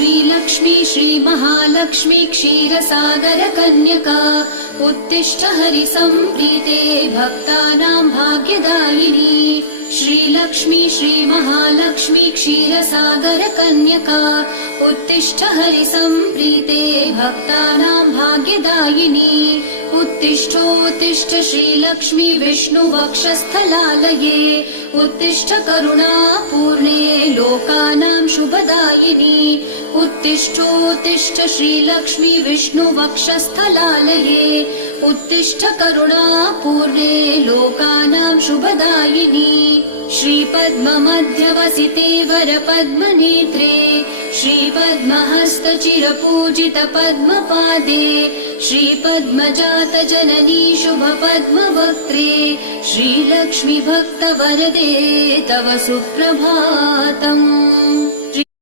श्रीलक्ष्मी श्रीमहालक्ष्मी क्षीरसागर कन्यका उत्तिष्ठ हरिसम्प्रीते भक्तानां भाग्यदायिनी श्रीलक्ष्मी श्रीमहालक्ष्मी क्षीरसागर कन्यका उत्तिष्ठ हरिसम्प्रीते भक्तानां भाग्यदायिनी उत्तिष्ठोत्तिष्ठ श्रीलक्ष्मी विष्णुवक्षस्थलालये उत्तिष्ठ करुणापूर्णे लोकानां शुभदायिनी उत्तिष्ठोत्तिष्ठ श्रीलक्ष्मी विष्णुवक्षस्थलालये उत्तिष्ठ करुणापूर्णे लोकानां शुभदायिनी श्रीपद्ममध्यवसिते वरपद्मनेत्रे श्रीपद्महस्तचिरपूजित पद्मपादे श्रीपद्मजातजननी शुभपद्मवक्त्रे श्रीलक्ष्मी भक्तवरदे तव सुप्रभातम्।